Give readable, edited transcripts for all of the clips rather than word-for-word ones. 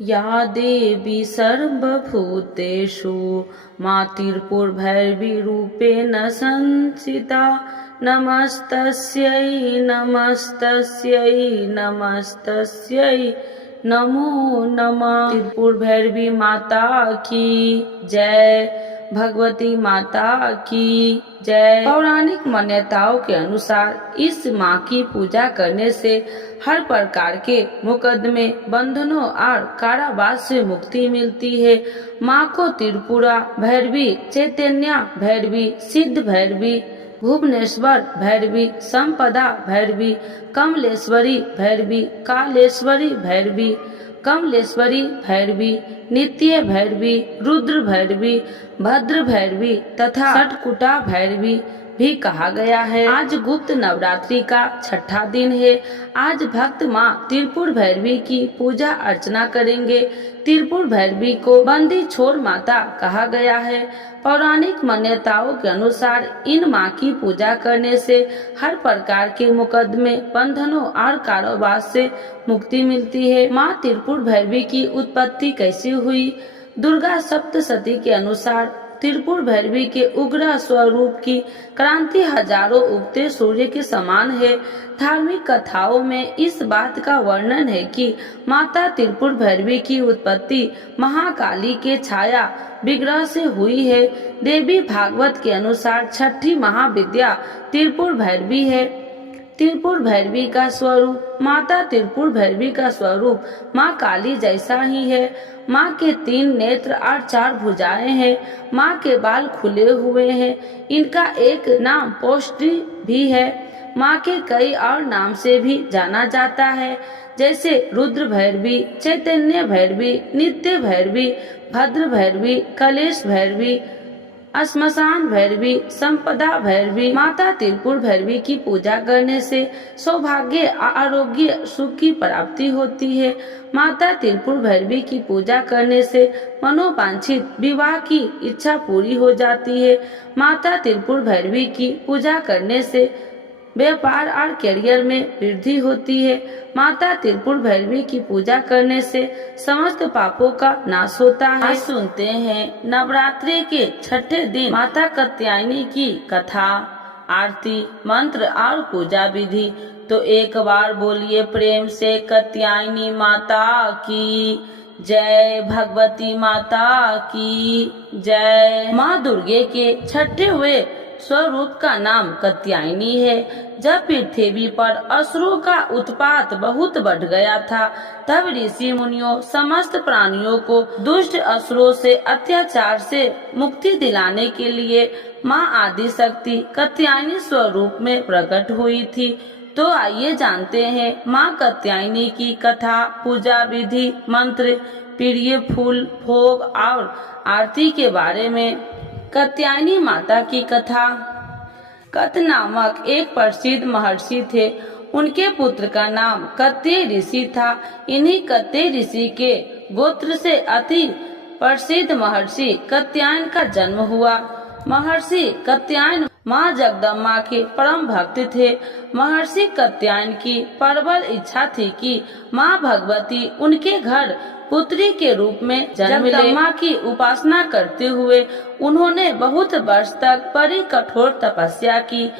या देवी सर्वभूतेषु मातिर्पुरभैरवी रूपेण संस्थिता नमस्तस्यै नमस्तस्यै नमस्तस्यै नमो नमः। त्रिपुर भैरवी माता की जय, भगवती माता की जय। पौराणिक मान्यताओं के अनुसार इस माँ की पूजा करने से हर प्रकार के मुकदमे, बंधनों और कारावास से मुक्ति मिलती है। माँ को त्रिपुरा भैरवी, चैतन्य भैरवी, सिद्ध भैरवी, भुवनेश्वर भैरवी, संपदा भैरवी, कमलेश्वरी भैरवी, कालेश्वरी भैरवी, कमलेश्वरी भैरवी, नित्य भैरवी, रुद्र भैरवी, भद्र भैरवी तथा सटकुटा भैरवी भी कहा गया है। आज गुप्त नवरात्रि का छठा दिन है। आज भक्त माँ त्रिपुर भैरवी की पूजा अर्चना करेंगे। त्रिपुर भैरवी को बंदी छोर माता कहा गया है। पौराणिक मान्यताओं के अनुसार इन माँ की पूजा करने से हर प्रकार के मुकदमे, बंधनों और कारावास से मुक्ति मिलती है। माँ त्रिपुर भैरवी की उत्पत्ति कैसे हुई? दुर्गा सप्तशती के अनुसार त्रिपुर भैरवी के उग्र स्वरूप की क्रांति हजारों उगते सूर्य के समान है। धार्मिक कथाओं में इस बात का वर्णन है कि माता त्रिपुर भैरवी की उत्पत्ति महाकाली के छाया विग्रह से हुई है। देवी भागवत के अनुसार छठी महाविद्या त्रिपुर भैरवी है। त्रिपुर भैरवी का स्वरूप, माता त्रिपुर भैरवी का स्वरूप माँ काली जैसा ही है। माँ के 3 नेत्र और 4 भुजाएं हैं। माँ के बाल खुले हुए हैं। इनका एक नाम पोष्टी भी है। माँ के कई और नाम से भी जाना जाता है, जैसे रुद्र भैरवी, चैतन्य भैरवी, नित्य भैरवी, भद्र भैरवी, कलेश भैरवी, श्मशान भैरवी, संपदा भैरवी। माता त्रिपुर भैरवी की पूजा करने से सौभाग्य, आरोग्य, सुख की प्राप्ति होती है। माता त्रिपुर भैरवी की पूजा करने से मनोवांछित विवाह की इच्छा पूरी हो जाती है। माता त्रिपुर भैरवी की पूजा करने से व्यापार और करियर में वृद्धि होती है। माता त्रिपुर भैरवी की पूजा करने से समस्त पापों का नाश होता है। आज सुनते हैं नवरात्रि के छठे दिन माता कात्यायनी की कथा, आरती, मंत्र और पूजा विधि। तो एक बार बोलिए प्रेम से कात्यायनी माता की जय, भगवती माता की जय। माँ दुर्गे के छठे हुए स्वरूप का नाम कात्यायनी है। जब पृथ्वी पर असुरों का उत्पात बहुत बढ़ गया था, तब ऋषि मुनियों समस्त प्राणियों को दुष्ट असुरों से अत्याचार से मुक्ति दिलाने के लिए माँ आदि शक्ति कात्यायनी स्वरूप में प्रकट हुई थी। तो आइए जानते हैं माँ कात्यायनी की कथा, पूजा विधि, मंत्र, प्रिय फूल, भोग और आरती के बारे में। कात्यायनी माता की कथा। कत नामक एक प्रसिद्ध महर्षि थे। उनके पुत्र का नाम कत्य ऋषि था। इन्हीं कत्य ऋषि के गोत्र से अति प्रसिद्ध महर्षि कात्यायन का जन्म हुआ। महर्षि कात्यायन माँ जगदम्बा के परम भक्त थे। महर्षि कात्यायन की प्रबल इच्छा थी कि माँ भगवती उनके घर पुत्री के रूप में जन्म ले। जगदम्बा की उपासना करते हुए उन्होंने बहुत वर्ष तक बड़ी कठोर तपस्या की।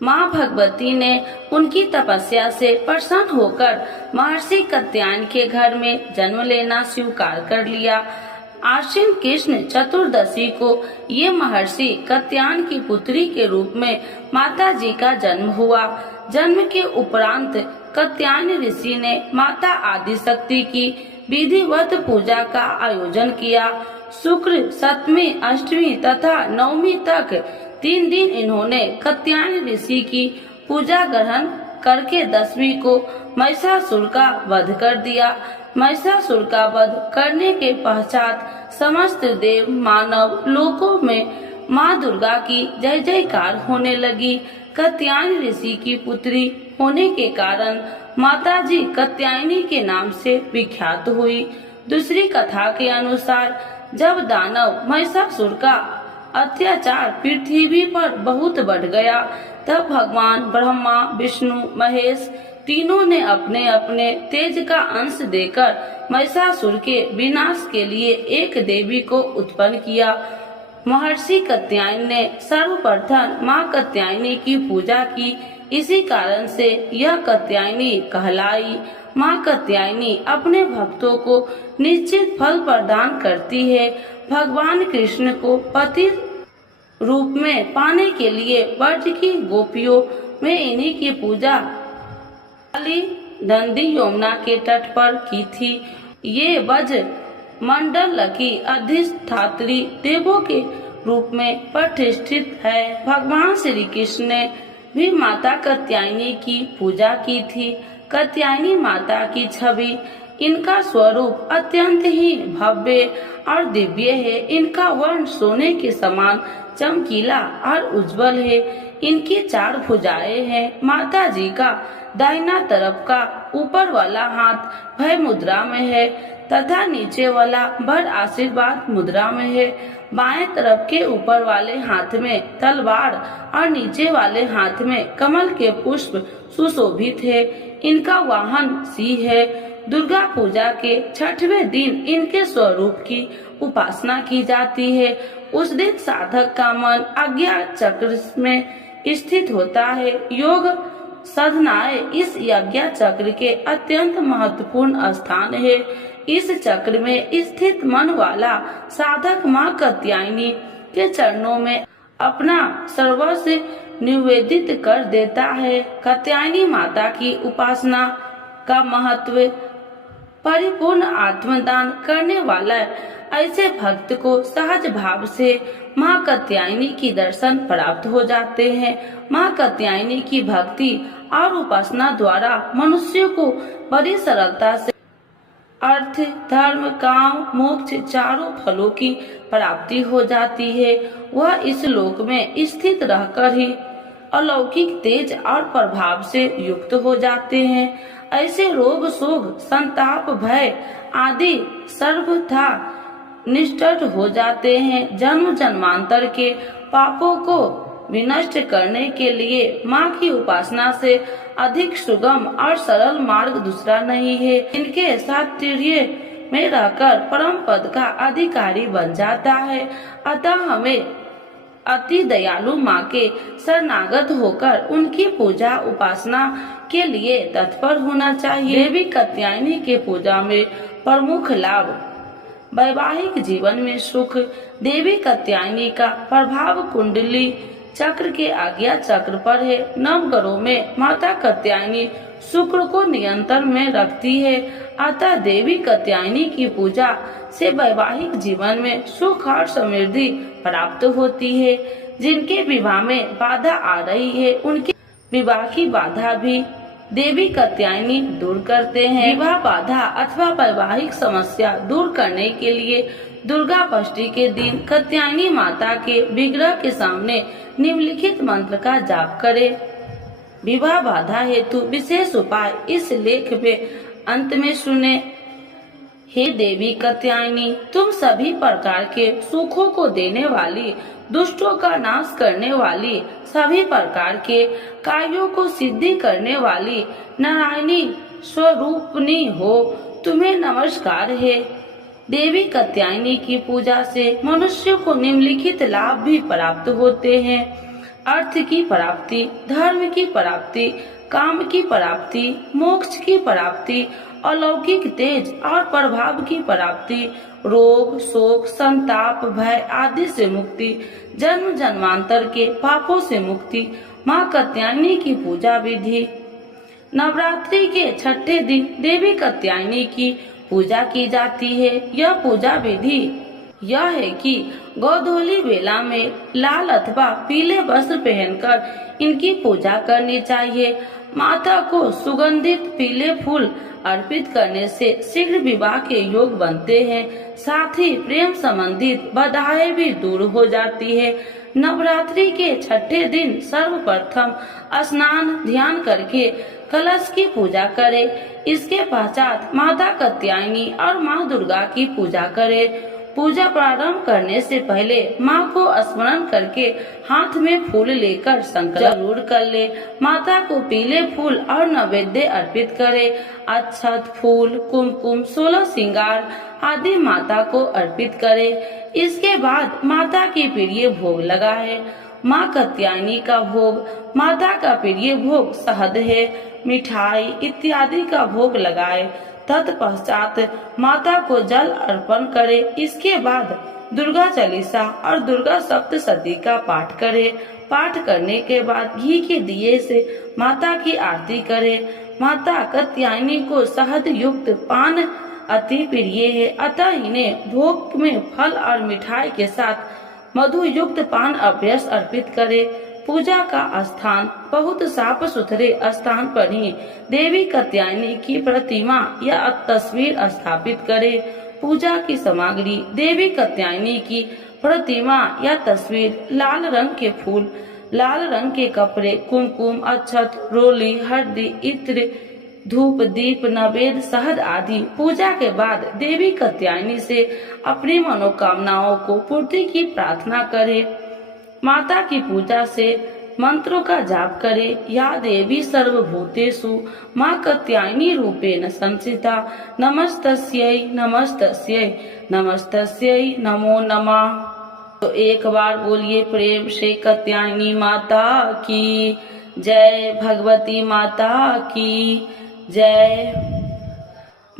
माँ भगवती ने उनकी तपस्या से प्रसन्न होकर महर्षि कात्यायन के घर में जन्म लेना स्वीकार कर लिया। आश्विन कृष्ण चतुर्दशी को ये महर्षि कात्यायन की पुत्री के रूप में माता जी का जन्म हुआ। जन्म के उपरांत कात्यायन ऋषि ने माता आदि शक्ति की विधिवत पूजा का आयोजन किया। शुक्र, सप्तमी, अष्टमी तथा नवमी तक 3 दिन इन्होंने कात्यायन ऋषि की पूजा ग्रहण करके 10वीं को महिषासुर का वध कर दिया। महिषासुर का वध करने के पश्चात समस्त देव मानव लोकों में माँ दुर्गा की जय जयकार होने लगी। कात्यायन ऋषि की पुत्री होने के कारण माता जी कात्यायनी के नाम से विख्यात हुई। दूसरी कथा के अनुसार जब दानव महिषासुर का अत्याचार पृथ्वी पर बहुत बढ़ गया, तब भगवान ब्रह्मा, विष्णु, महेश तीनों ने अपने अपने तेज का अंश देकर महिषासुर के विनाश के लिए एक देवी को उत्पन्न किया। महर्षि कात्यायन ने सर्वप्रथम माँ कात्यायनी की पूजा की। इसी कारण से यह कात्यायनी कहलाई। माँ कात्यायनी अपने भक्तों को निश्चित फल प्रदान करती है। भगवान कृष्ण को पति रूप में पाने के लिए ब्रज की गोपियों में इन्हीं की पूजा काली नदी यमुना के तट पर की थी। ये ब्रज मंडल की अधिष्ठात्री देवों के रूप में प्रतिष्ठित है। भगवान श्री कृष्ण ने भी माता कात्यायनी की पूजा की थी। कात्यायनी माता की छवि, इनका स्वरूप अत्यंत ही भव्य और दिव्य है। इनका वर्ण सोने के समान चमकीला और उज्जवल है। इनकी 4 भुजाएं हैं। माता जी का दाहिना तरफ का ऊपर वाला हाथ भय मुद्रा में है तथा नीचे वाला वर आशीर्वाद मुद्रा में है। बाएं तरफ के ऊपर वाले हाथ में तलवार और नीचे वाले हाथ में कमल के पुष्प सुशोभित है। इनका वाहन सिंह है। दुर्गा पूजा के 6वें दिन इनके स्वरूप की उपासना की जाती है। उस दिन साधक का मन आज्ञा चक्र में स्थित होता है। योग साधनाएं इस यज्ञ चक्र के अत्यंत महत्वपूर्ण स्थान है। इस चक्र में स्थित मन वाला साधक माँ कात्यायनी के चरणों में अपना सर्वस्व निवेदित कर देता है। कात्यायनी माता की उपासना का महत्व, परिपूर्ण आत्मदान करने वाला ऐसे भक्त को सहज भाव से माँ कात्यायनी की दर्शन प्राप्त हो जाते हैं। माँ कात्यायनी की भक्ति और उपासना द्वारा मनुष्य को बड़ी सरलता से अर्थ, धर्म, काम, मोक्ष चारों फलों की प्राप्ति हो जाती है। वह इस लोक में स्थित रहकर ही अलौकिक तेज और प्रभाव से युक्त हो जाते हैं। ऐसे रोग, शोक, संताप, भय आदि सर्वथा निष्ठट हो जाते हैं। जन्म जन्मांतर के पापों को विनष्ट करने के लिए माँ की उपासना से अधिक सुगम और सरल मार्ग दूसरा नहीं है। इनके सात्विर्य में रहकर परम पद का अधिकारी बन जाता है। अतः हमें अति दयालु माँ के शरणागत होकर उनकी पूजा उपासना के लिए तत्पर होना चाहिए। देवी कात्यायनी के पूजा में प्रमुख लाभ, वैवाहिक जीवन में सुख। देवी कात्यायनी का प्रभाव कुंडली चक्र के आज्ञा चक्र पर है। नवग्रहों में माता कात्यायनी शुक्र को नियंत्रण में रखती है। अतः देवी कात्यायनी की पूजा से वैवाहिक जीवन में सुख और समृद्धि प्राप्त होती है। जिनके विवाह में बाधा आ रही है, उनके विवाह की बाधा भी देवी कात्यायनी दूर करते हैं। विवाह बाधा अथवा वैवाहिक समस्या दूर करने के लिए दुर्गा षष्ठी के दिन कात्यायनी माता के विग्रह के सामने निम्नलिखित मंत्र का जाप करें। विवाह बाधा हेतु विशेष उपाय इस लेख में अंत में सुने। हे देवी कात्यायनी, तुम सभी प्रकार के सुखों को देने वाली, दुष्टों का नाश करने वाली, सभी प्रकार के कार्यों को सिद्धि करने वाली नारायणी स्वरूपनी हो, तुम्हें नमस्कार है। देवी कात्यायनी की पूजा से मनुष्य को निम्नलिखित लाभ भी प्राप्त होते हैं। अर्थ की प्राप्ति, धर्म की प्राप्ति, काम की प्राप्ति, मोक्ष की प्राप्ति, अलौकिक तेज और प्रभाव की प्राप्ति, रोग, शोक, संताप, भय आदि से मुक्ति, जन्म जन्मांतर के पापों से मुक्ति। माँ कात्यायनी की पूजा विधि। नवरात्रि के 6ठे दिन देवी कात्यायनी की पूजा की जाती है। यह पूजा विधि यह है कि गोधूली बेला में लाल अथवा पीले वस्त्र पहनकर इनकी पूजा करनी चाहिए। माता को सुगंधित पीले फूल अर्पित करने से शीघ्र विवाह के योग बनते हैं। साथ ही प्रेम संबंधित बाधाएं भी दूर हो जाती है। नवरात्रि के 6ठे दिन सर्वप्रथम स्नान ध्यान करके कलश की पूजा करें। इसके पश्चात माता कात्यायनी और माँ दुर्गा की पूजा करें। पूजा प्रारंभ करने से पहले माँ को स्मरण करके हाथ में फूल लेकर संकल्प जरूर कर ले। माता को पीले फूल और नैवेद्य अर्पित करे। अक्षत, फूल, कुमकुम, 16 श्रृंगार आदि माता को अर्पित करे। इसके बाद माता की प्रिय भोग लगाए। माँ कात्यायनी का भोग। माता का प्रिय भोग शहद है, मिठाई इत्यादि का भोग लगाए। तत्पश्चात माता को जल अर्पण करे। इसके बाद दुर्गा चालीसा और दुर्गा सप्तशती का पाठ करे। पाठ करने के बाद घी के दिए से माता की आरती करे। माता कात्यायनी को शहद युक्त पान अति प्रिय है, अतः इन्हें भोग में फल और मिठाई के साथ मधु युक्त पान अभ्यस अर्पित करे। पूजा का स्थान बहुत साफ सुथरे स्थान पर ही देवी कात्यायनी की प्रतिमा या तस्वीर स्थापित करे। पूजा की सामग्री देवी कात्यायनी की प्रतिमा या तस्वीर, लाल रंग के फूल, लाल रंग के कपड़े, कुमकुम, अक्षत, रोली, हल्दी, इत्र, धूप, दीप, नैवेद्य, शहद आदि। पूजा के बाद देवी कात्यायनी से अपनी मनोकामनाओं को पूर्ति की प्रार्थना करे। माता की पूजा से मंत्रों का जाप करे। या देवी सर्वभूतेषु माँ कात्यायनी रूपेण संस्थिता, नमस्तस्यै नमस्तस्यै नमस्तस्यै नमो नमः। तो एक बार बोलिए प्रेम से कात्यायनी माता की जय, भगवती माता की जय।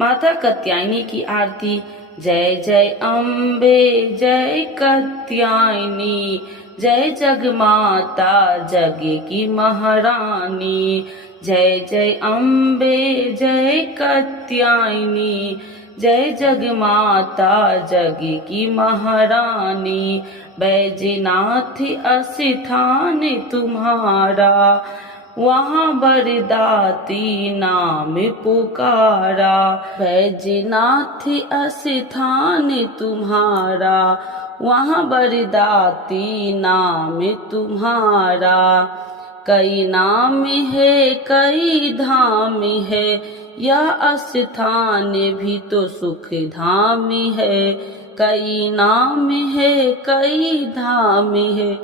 माता कात्यायनी की आरती। जय जय अम्बे जय कात्यायनी, जय जग माता जग की महारानी। जय जय अम्बे जय कात्यायनी, जय जग माता जग की महारानी। बैजनाथ स्थान तुम्हारा, वहाँ बरदाती नाम पुकारा। बैजनाथ स्थान तुम्हारा, वहाँ बरदाती नाम तुम्हारा। कई नाम है कई धाम है, यह स्थान भी तो सुख धाम है। कई नाम है कई धाम है,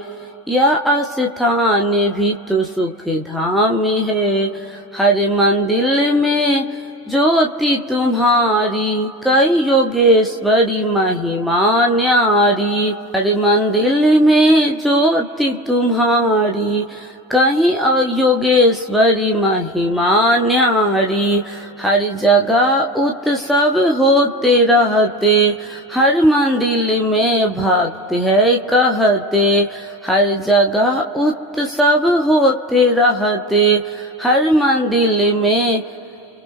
यह स्थान भी तो सुख धाम है। हर मंदिर में ज्योति तुम्हारी, कई योगेश्वरी महिमा न्यारी। हर मंदिर में ज्योति तुम्हारी, कहीं योगेश्वरी महिमा न्यारी। हर जगह उत्सव होते रहते, हर मंदिर में भक्त है कहते। हर जगह उत्सव होते रहते, हर मंदिर में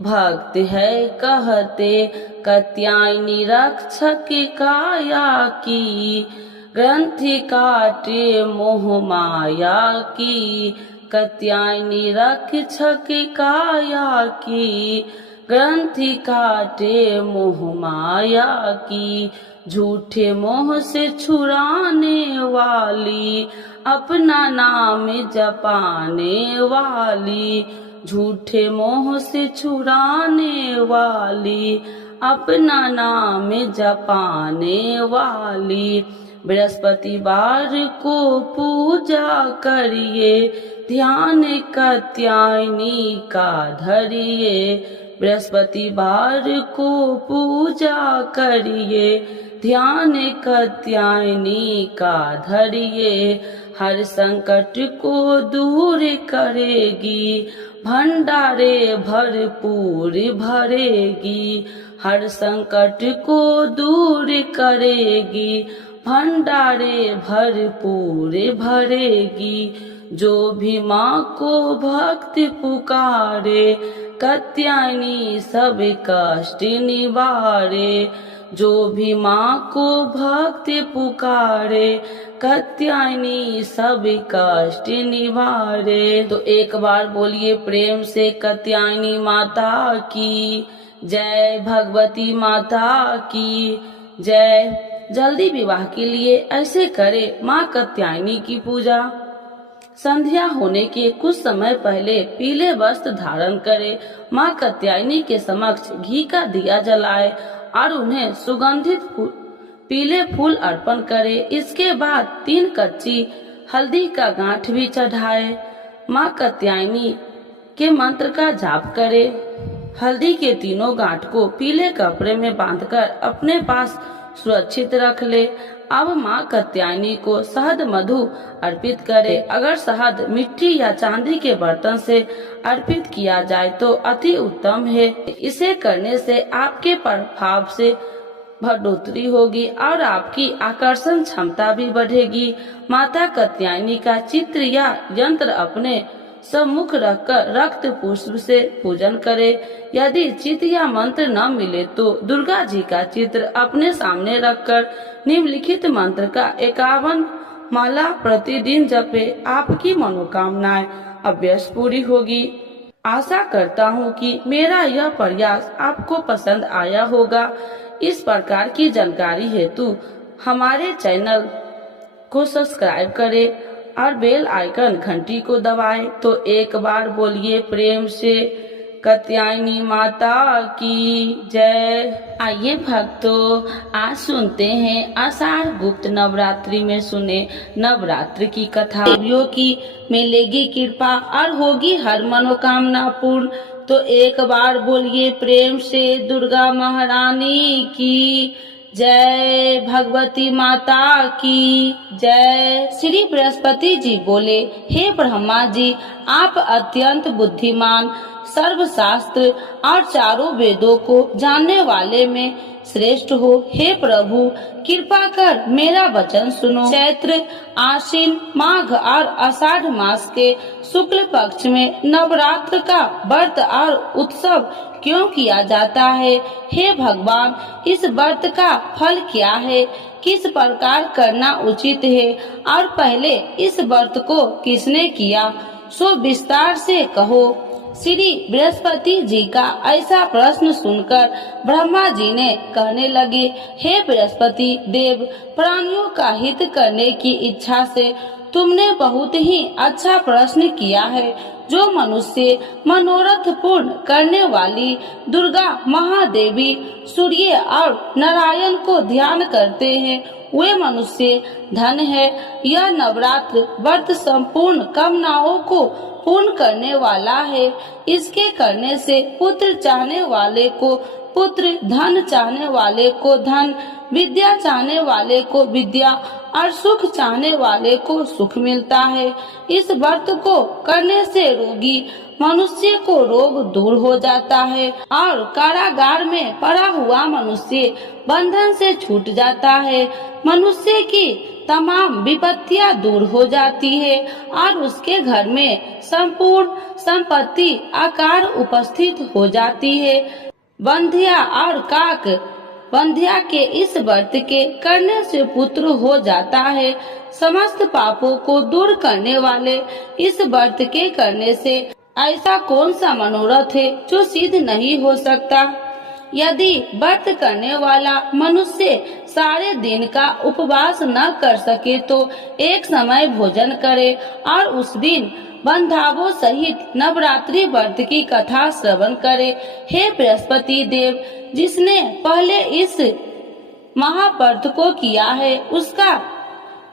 भक्त है कहते। कात्यायनी रक्षक काया की, ग्रंथि काटे मोह माया की। कात्यायनी रक्षक काया की, ग्रंथि काटे मोह माया की। झूठे मोह से छुड़ाने वाली, अपना नाम जपाने वाली। झूठे मोह से छुड़ाने वाली, अपना नाम जपाने वाली। बृहस्पतिवार को पूजा करिए, ध्यान कात्यायनी का धरिए। बृहस्पतिवार को पूजा करिए, ध्यान कात्यायनी का धरिए। हर संकट को दूर करेगी, भंडारे भरपूर भरेगी। हर संकट को दूर करेगी, भंडारे भरपूर भरेगी। जो भी माँ को भक्त पुकारे, कात्यायनी सब कष्ट निवारे। जो भी माँ को भक्त पुकारे, कात्यायनी सब कष्ट निवारे। तो एक बार बोलिए प्रेम से कात्यायनी माता की जय, भगवती माता की जय। जल्दी विवाह के लिए ऐसे करे माँ कात्यायनी की पूजा। संध्या होने के कुछ समय पहले पीले वस्त्र धारण करे, माँ कात्यायनी के समक्ष घी का दिया जलाए और उन्हें सुगंधित पीले फूल अर्पण करे। इसके बाद 3 कच्ची हल्दी का गांठ भी चढ़ाए। माँ कात्यायनी के मंत्र का जाप करे। हल्दी के तीनों गांठ को पीले कपड़े में बांधकर अपने पास सुरक्षित रख ले। अब माँ कात्यायनी को शहद मधु अर्पित करे। अगर शहद मिट्टी या चांदी के बर्तन से अर्पित किया जाए तो अति उत्तम है। इसे करने से आपके प्रभाव से बढ़ोतरी होगी और आपकी आकर्षण क्षमता भी बढ़ेगी। माता कात्यायनी का चित्र या यंत्र अपने सम्मुख रखकर रक्त पुष्प से पूजन करे। यदि चित्र या मंत्र न मिले तो दुर्गा जी का चित्र अपने सामने रखकर निम्नलिखित मंत्र का 51 माला प्रतिदिन जपे। आपकी मनोकामनाएं अवश्य पूरी होगी। आशा करता हूँ कि मेरा यह प्रयास आपको पसंद आया होगा। इस प्रकार की जानकारी हेतु हमारे चैनल को सब्सक्राइब करें और बेल आइकन घंटी को दबाएं। तो एक बार बोलिए प्रेम से कात्यायनी माता की जय। आइए भक्तों, आज सुनते हैं आषाढ़ गुप्त नवरात्रि में सुने नवरात्रि की कथा। देवियों की मिलेगी कृपा और होगी हर मनोकामना पूर्ण। तो एक बार बोलिए प्रेम से दुर्गा महारानी की जय, भगवती माता की जय। श्री बृहस्पति जी बोले, हे ब्रह्मा जी, आप अत्यंत बुद्धिमान, सर्वशास्त्र और चारों वेदों को जानने वाले में श्रेष्ठ हो। हे प्रभु, कृपा कर मेरा वचन सुनो। चैत्र, आश्विन, माघ और आषाढ़ मास के शुक्ल पक्ष में नवरात्र का व्रत और उत्सव क्यों किया जाता है? हे भगवान, इस व्रत का फल क्या है? किस प्रकार करना उचित है? और पहले इस व्रत को किसने किया, सो विस्तार से कहो। श्री बृहस्पति जी का ऐसा प्रश्न सुनकर ब्रह्मा जी ने कहने लगे, हे बृहस्पति देव, प्राणियों का हित करने की इच्छा से तुमने बहुत ही अच्छा प्रश्न किया है। जो मनुष्य मनोरथ पूर्ण करने वाली दुर्गा महादेवी, सूर्य और नारायण को ध्यान करते हैं, वे मनुष्य धन है। यह नवरात्र व्रत संपूर्ण कामनाओं को पूर्ण करने वाला है। इसके करने से पुत्र चाहने वाले को पुत्र, धन चाहने वाले को धन, विद्या चाहने वाले को विद्या और सुख चाहने वाले को सुख मिलता है। इस व्रत को करने से रोगी मनुष्य को रोग दूर हो जाता है और कारागार में पड़ा हुआ मनुष्य बंधन से छूट जाता है। मनुष्य की तमाम विपत्तियां दूर हो जाती है और उसके घर में संपूर्ण संपत्ति आकार उपस्थित हो जाती है। बंध्या और काक बंध्या के इस व्रत के करने से पुत्र हो जाता है। समस्त पापों को दूर करने वाले इस व्रत के करने से ऐसा कौन सा मनोरथ है जो सिद्ध नहीं हो सकता? यदि व्रत करने वाला मनुष्य सारे दिन का उपवास न कर सके तो एक समय भोजन करे और उस दिन बंधावों सहित नवरात्रि व्रत की कथा श्रवण करे। हे बृहस्पति देव, जिसने पहले इस महाव्रत को किया है, उसका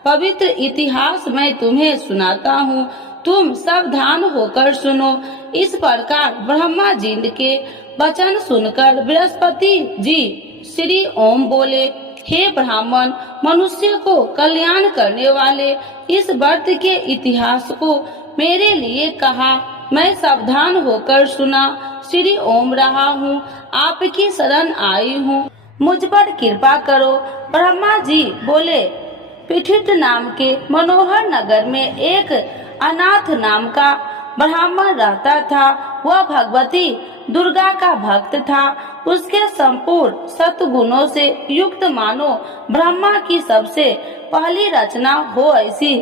पवित्र इतिहास मैं तुम्हें सुनाता हूँ। तुम सावधान होकर सुनो। इस प्रकार ब्रह्मा जी के वचन सुनकर बृहस्पति जी श्री ओम बोले, हे ब्राह्मण, मनुष्य को कल्याण करने वाले इस व्रत के इतिहास को मेरे लिए कहा। मैं सावधान होकर सुना। श्री ओम रहा हूँ, आपकी शरण आई हूँ, मुझ पर कृपा करो। ब्रह्मा जी बोले, पीठित नाम के मनोहर नगर में एक अनाथ नाम का ब्राह्मण रहता था। वह भगवती दुर्गा का भक्त था। उसके संपूर्ण सत्गुणों से युक्त मानो ब्रह्मा की सबसे पहली रचना हो ऐसी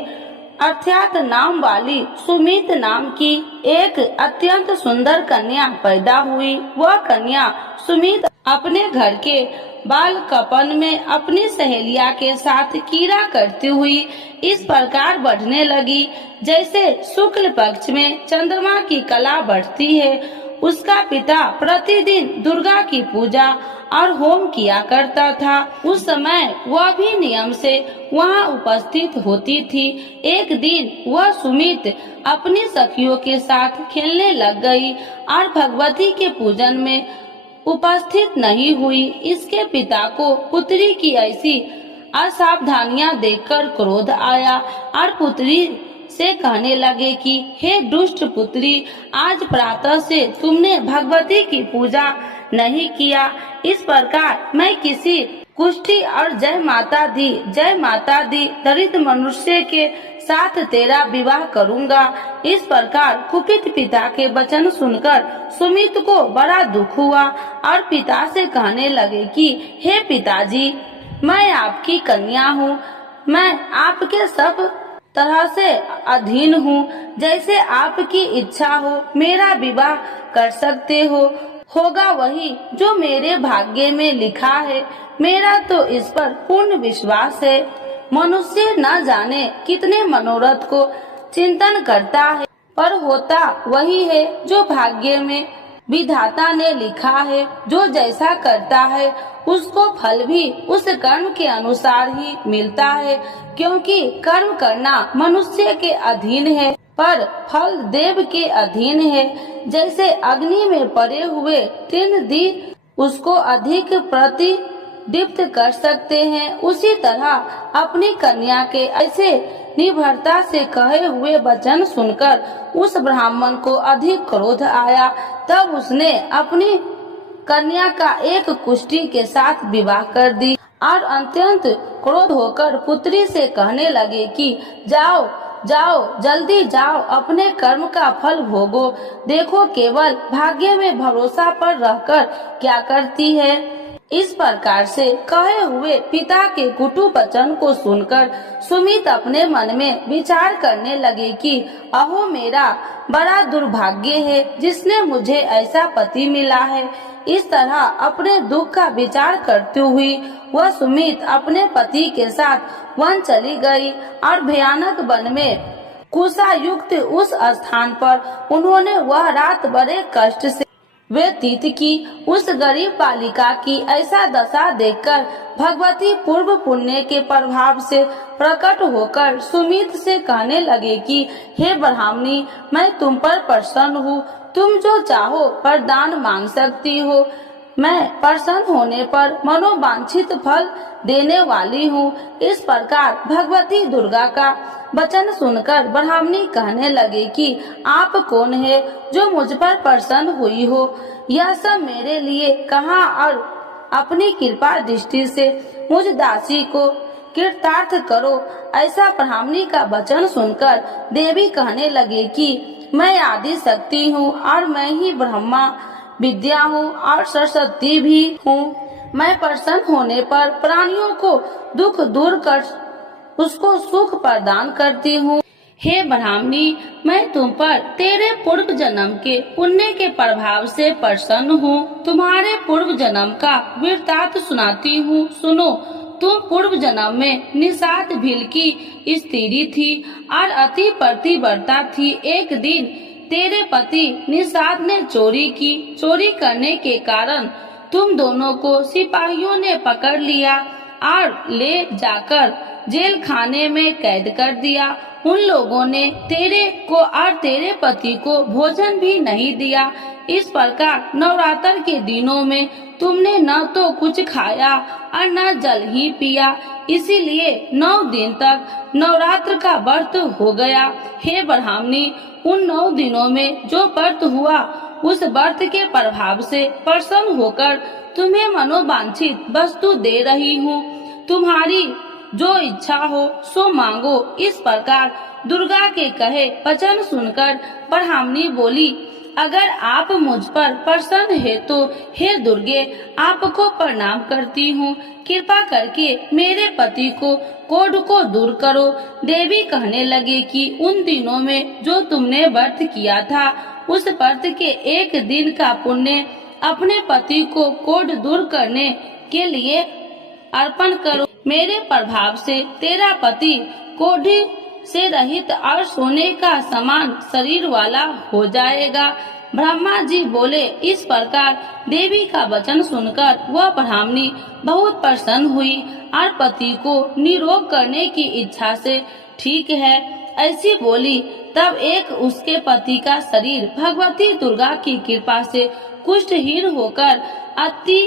अर्थात नाम वाली सुमित नाम की एक अत्यंत सुंदर कन्या पैदा हुई। वह कन्या सुमित अपने घर के बालकपन में अपनी सहेलिया के साथ कीड़ा करती हुई इस प्रकार बढ़ने लगी, जैसे शुक्ल पक्ष में चंद्रमा की कला बढ़ती है। उसका पिता प्रतिदिन दुर्गा की पूजा और होम किया करता था। उस समय वह भी नियम से वहाँ उपस्थित होती थी। एक दिन वह सुमित अपनी सखियों के साथ खेलने लग गई और भगवती के पूजन में उपस्थित नहीं हुई। इसके पिता को पुत्री की ऐसी असावधानियां देखकर क्रोध आया और पुत्री से कहने लगे कि हे दुष्ट पुत्री, आज प्रातः से तुमने भगवती की पूजा नहीं किया। इस प्रकार मैं किसी कुष्ठी और जय माता दी दरिद्र मनुष्य के साथ तेरा विवाह करूंगा। इस प्रकार कुपित पिता के वचन सुनकर सुमित को बड़ा दुख हुआ और पिता से कहने लगे कि हे पिताजी, मैं आपकी कन्या हूँ, मैं आपके सब तरह से अधीन हूँ। जैसे आपकी इच्छा हो मेरा विवाह कर सकते हो, होगा वही जो मेरे भाग्य में लिखा है। मेरा तो इस पर पूर्ण विश्वास है। मनुष्य न जाने कितने मनोरथ को चिंतन करता है, पर होता वही है जो भाग्य में विधाता ने लिखा है। जो जैसा करता है उसको फल भी उस कर्म के अनुसार ही मिलता है, क्योंकि कर्म करना मनुष्य के अधीन है पर फल देव के अधीन है। जैसे अग्नि में पड़े हुए तीन दी उसको अधिक प्रतिदीप्त कर सकते हैं, उसी तरह अपनी कन्या के ऐसे निर्भरता से कहे हुए वचन सुनकर उस ब्राह्मण को अधिक क्रोध आया। तब उसने अपनी कन्या का एक कुष्ठी के साथ विवाह कर दी और अत्यंत क्रोध होकर पुत्री से कहने लगे कि जाओ जल्दी जाओ, अपने कर्म का फल भोगो। देखो केवल भाग्य में भरोसा पर रहकर क्या करती है। इस प्रकार से कहे हुए पिता के कुटु वचन को सुनकर सुमित अपने मन में विचार करने लगे कि अहो, मेरा बड़ा दुर्भाग्य है जिसने मुझे ऐसा पति मिला है। इस तरह अपने दुख का विचार करते हुए वह सुमित अपने पति के साथ वन चली गई और भयानक वन में कुशा युक्त उस स्थान पर उन्होंने वह रात बड़े कष्ट से व्यतीत की। उस गरीब बालिका की ऐसा दशा देखकर भगवती पूर्व पुण्य के प्रभाव से प्रकट होकर सुमित से कहने लगे कि हे ब्राह्मणी, मैं तुम पर प्रसन्न हूँ, तुम जो चाहो वरदान मांग सकती हो। मैं प्रसन्न होने पर मनोवांछित फल देने वाली हूँ। इस प्रकार भगवती दुर्गा का वचन सुनकर ब्राह्मणी कहने लगे कि आप कौन है जो मुझ पर प्रसन्न हुई हो। यह सब मेरे लिए कहा और अपनी कृपा दृष्टि से मुझ दासी को कृतार्थ करो। ऐसा ब्राह्मणी का वचन सुनकर देवी कहने लगे कि मैं आदि शक्ति हूँ और मैं ही ब्रह्मा विद्या हूँ और सरस्वती भी हूँ। मैं प्रसन्न होने पर प्राणियों को दुख दूर कर उसको सुख प्रदान करती हूँ। हे ब्राह्मणी, मैं तुम पर तेरे पूर्व जन्म के पुण्य के प्रभाव से प्रसन्न हूँ। तुम्हारे पूर्व जन्म का वृत्तांत सुनाती हूँ, सुनो। तुम पूर्व जन्म में निषाद भील की स्त्री थी और अति पतिव्रता थी। एक दिन तेरे पति निषाद ने चोरी की। चोरी करने के कारण तुम दोनों को सिपाहियों ने पकड़ लिया और ले जाकर जेल खाने में कैद कर दिया। उन लोगों ने तेरे को और तेरे पति को भोजन भी नहीं दिया। इस प्रकार नवरात्र के दिनों में तुमने न तो कुछ खाया और न जल ही पिया, इसीलिए 9 दिन तक नवरात्र का व्रत हो गया। हे ब्राह्मणी, उन 9 दिनों में जो व्रत हुआ उस व्रत के प्रभाव से प्रसन्न होकर तुम्हें मनोवांछित वस्तु दे रही हूँ। तुम्हारी जो इच्छा हो सो मांगो। इस प्रकार दुर्गा के कहे वचन सुनकर ब्राह्मणी बोली, अगर आप मुझ पर प्रसन्न है तो हे दुर्गे, आपको प्रणाम करती हूँ। कृपा करके मेरे पति को कोढ़ को दूर करो। देवी कहने लगे कि उन दिनों में जो तुमने व्रत किया था उस व्रत के एक दिन का पुण्य अपने पति को कोढ़ दूर करने के लिए अर्पण करो। मेरे प्रभाव से तेरा पति कोढ़ से रहित और सोने का समान शरीर वाला हो जाएगा। ब्रह्मा जी बोले। इस प्रकार देवी का वचन सुनकर वह ब्राह्मणी बहुत प्रसन्न हुई और पति को निरोग करने की इच्छा से ठीक है ऐसी बोली। तब एक उसके पति का शरीर भगवती दुर्गा की कृपा से कुष्ठहीन होकर अति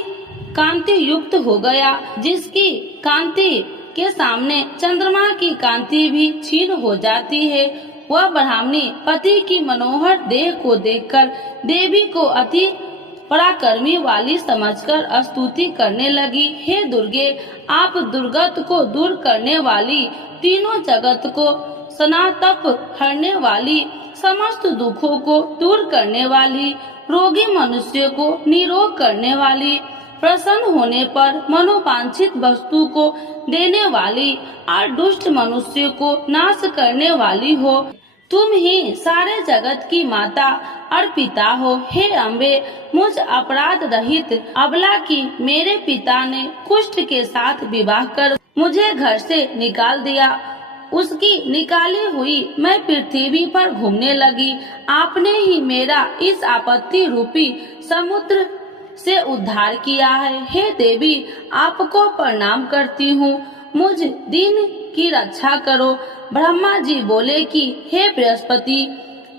कांति युक्त हो गया, जिसकी कांति के सामने चंद्रमा की कांति भी क्षीण हो जाती है। वह ब्राह्मणी पति की मनोहर देह को देखकर देवी को अति पराक्रमी वाली समझकर स्तुति करने लगी। हे दुर्गे, आप दुर्गत को दूर करने वाली, तीनों जगत को सनातप हरने वाली, समस्त दुखों को दूर करने वाली, रोगी मनुष्य को निरोग करने वाली, प्रसन्न होने पर मनोवांछित वस्तु को देने वाली और दुष्ट मनुष्य को नाश करने वाली हो। तुम ही सारे जगत की माता और पिता हो। हे अम्बे, मुझ अपराध रहित अबला की मेरे पिता ने कुष्ठ के साथ विवाह कर मुझे घर से निकाल दिया। उसकी निकाली हुई मैं पृथ्वी पर घूमने लगी। आपने ही मेरा इस आपत्ति रूपी समुद्र से उद्धार किया है। हे देवी, आपको प्रणाम करती हूँ, मुझ दीन की रक्षा करो। ब्रह्मा जी बोले कि हे बृहस्पति,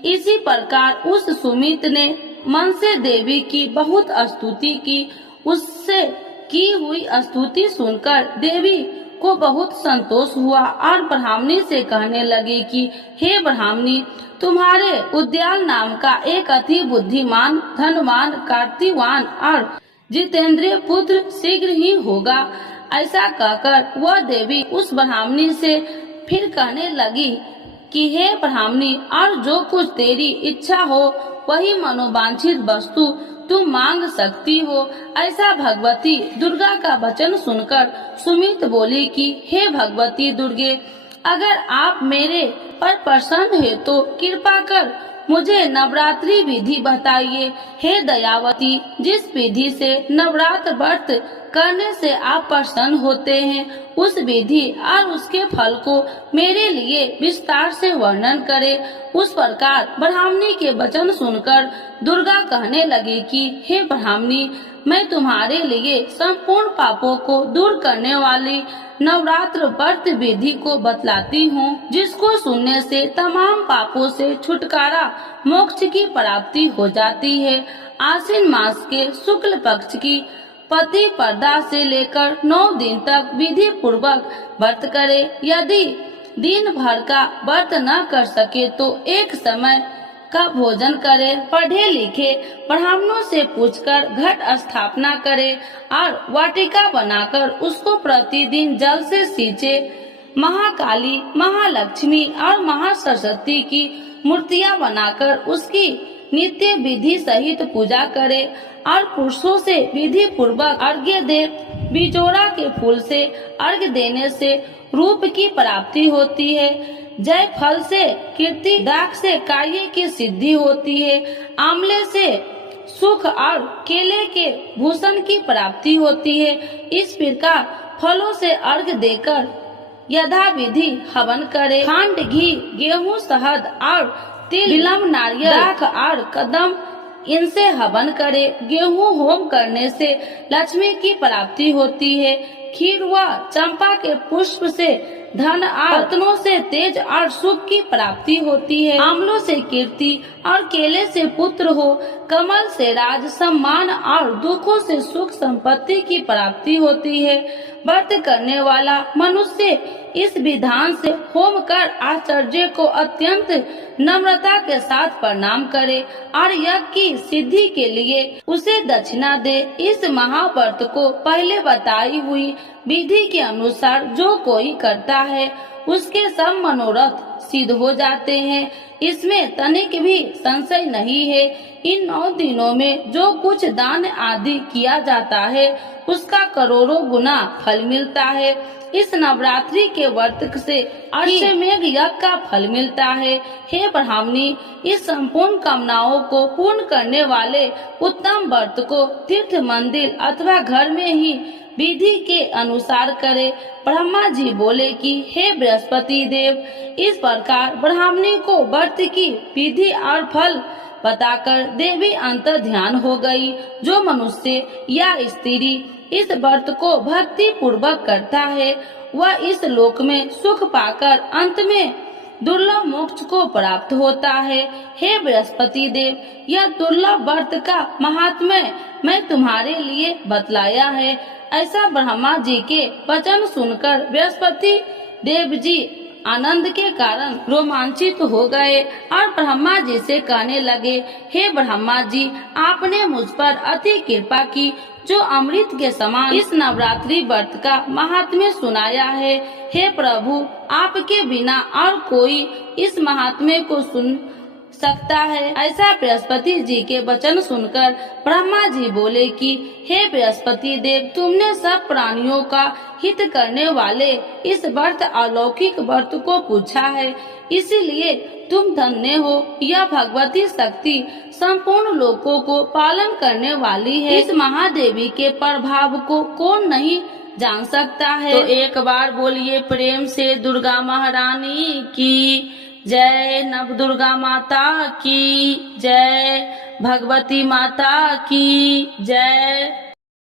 इसी प्रकार उस सुमित ने मन से देवी की बहुत स्तुति की। उससे की हुई स्तुति सुनकर देवी को बहुत संतोष हुआ और ब्राह्मणी से कहने लगे कि हे ब्राह्मणी, तुम्हारे उद्याल नाम का एक अति बुद्धिमान, धनवान, कार्तिवान और जितेंद्रिय पुत्र शीघ्र ही होगा। ऐसा कहकर वह देवी उस ब्राह्मणी से फिर कहने लगी कि हे ब्राह्मणी, और जो कुछ तेरी इच्छा हो वही मनोवांछित वस्तु तुम मांग सकती हो। ऐसा भगवती दुर्गा का वचन सुनकर सुमित बोली कि हे भगवती दुर्गे, अगर आप मेरे पर प्रसन्न है तो कृपा कर मुझे नवरात्रि विधि बताइए। हे दयावती, जिस विधि से नवरात्र व्रत करने से आप प्रसन्न होते हैं, उस विधि और उसके फल को मेरे लिए विस्तार से वर्णन करें। उस प्रकार ब्राह्मणी के वचन सुनकर दुर्गा कहने लगी कि हे ब्राह्मणी, मैं तुम्हारे लिए संपूर्ण पापों को दूर करने वाली नवरात्र व्रत विधि को बतलाती हूँ, जिसको सुनने से तमाम पापों से छुटकारा, मोक्ष की प्राप्ति हो जाती है। आश्विन मास के शुक्ल पक्ष की प्रतिपदा से लेकर 9 दिन तक विधि पूर्वक व्रत करे। यदि दिन भर का व्रत न कर सके तो एक समय का भोजन करे। पढ़े लिखे ब्राह्मणों से पूछकर घट स्थापना करे और वाटिका बनाकर उसको प्रतिदिन जल से सींचे। महाकाली, महालक्ष्मी और महासरस्वती की मूर्तियां बनाकर उसकी नित्य विधि सहित पूजा करे और पुरुषों से विधि पूर्वक अर्घ्य दे। बिजोरा के फूल से अर्घ्य देने से रूप की प्राप्ति होती है। जय फल से कीर्ति, दाख से कार्य की सिद्धि होती है। आंवले से सुख और केले के भूषण की प्राप्ति होती है। इस प्रकार फलों से अर्घ्य देकर यथा विधि हवन करे। खंड, घी, गेहूं, शहद और तिल, बिल्व, नारियल, दाख और कदम, इनसे हवन करे। गेहूं होम करने से लक्ष्मी की प्राप्ति होती है। खीर व चंपा के पुष्प से धन और रत्नों से तेज और सुख की प्राप्ति होती है। आंवलों से कीर्ति और केले से पुत्र हो। कमल से राज, सम्मान और दुखों से सुख संपत्ति की प्राप्ति होती है। व्रत करने वाला मनुष्य इस विधान से होम कर आचार्य को अत्यंत नम्रता के साथ प्रणाम करे और यज्ञ की सिद्धि के लिए उसे दक्षिणा दे। इस महाव्रत को पहले बताई हुई विधि के अनुसार जो कोई करता है उसके सब मनोरथ सिद्ध हो जाते हैं। इसमें तनिक भी संशय नहीं है। इन 9 दिनों में जो कुछ दान आदि किया जाता है उसका करोड़ों गुना फल मिलता है। इस नवरात्रि के व्रत से अश्वमेघ यज्ञ का फल मिलता है। हे ब्राह्मणी, इस संपूर्ण कामनाओं को पूर्ण करने वाले उत्तम व्रत को तीर्थ, मंदिर अथवा घर में ही विधि के अनुसार करे। ब्रह्मा जी बोले कि हे बृहस्पति देव, इस प्रकार ब्राह्मणी को व्रत की विधि और फल बताकर देवी अंतर ध्यान हो गई। जो मनुष्य या स्त्री इस व्रत को भक्ति पूर्वक करता है वह इस लोक में सुख पाकर अंत में दुर्लभ मोक्ष को प्राप्त होता है। हे बृहस्पति देव, यह दुर्लभ व्रत का महात्म्य मैं तुम्हारे लिए बतलाया है। ऐसा ब्रह्मा जी के वचन सुनकर बृहस्पति देव जी आनंद के कारण रोमांचित हो गए और ब्रह्मा जी से कहने लगे, हे ब्रह्मा जी, आपने मुझ पर अति कृपा की जो अमृत के समान इस नवरात्रि व्रत का महात्म्य सुनाया है। हे प्रभु, आपके बिना और कोई इस महात्म्य को सुन सकता है। ऐसा बृहस्पति जी के वचन सुनकर ब्रह्मा जी बोले कि हे बृहस्पति देव, तुमने सब प्राणियों का हित करने वाले इस व्रत अलौकिक व्रत को पूछा है, इसीलिए तुम धन्य हो। यह भगवती शक्ति संपूर्ण लोकों को पालन करने वाली है। इस महादेवी के प्रभाव को कौन नहीं जान सकता है। तो एक बार बोलिए प्रेम से दुर्गा महारानी की जय, नव दुर्गा माता की जय, भगवती माता की जय।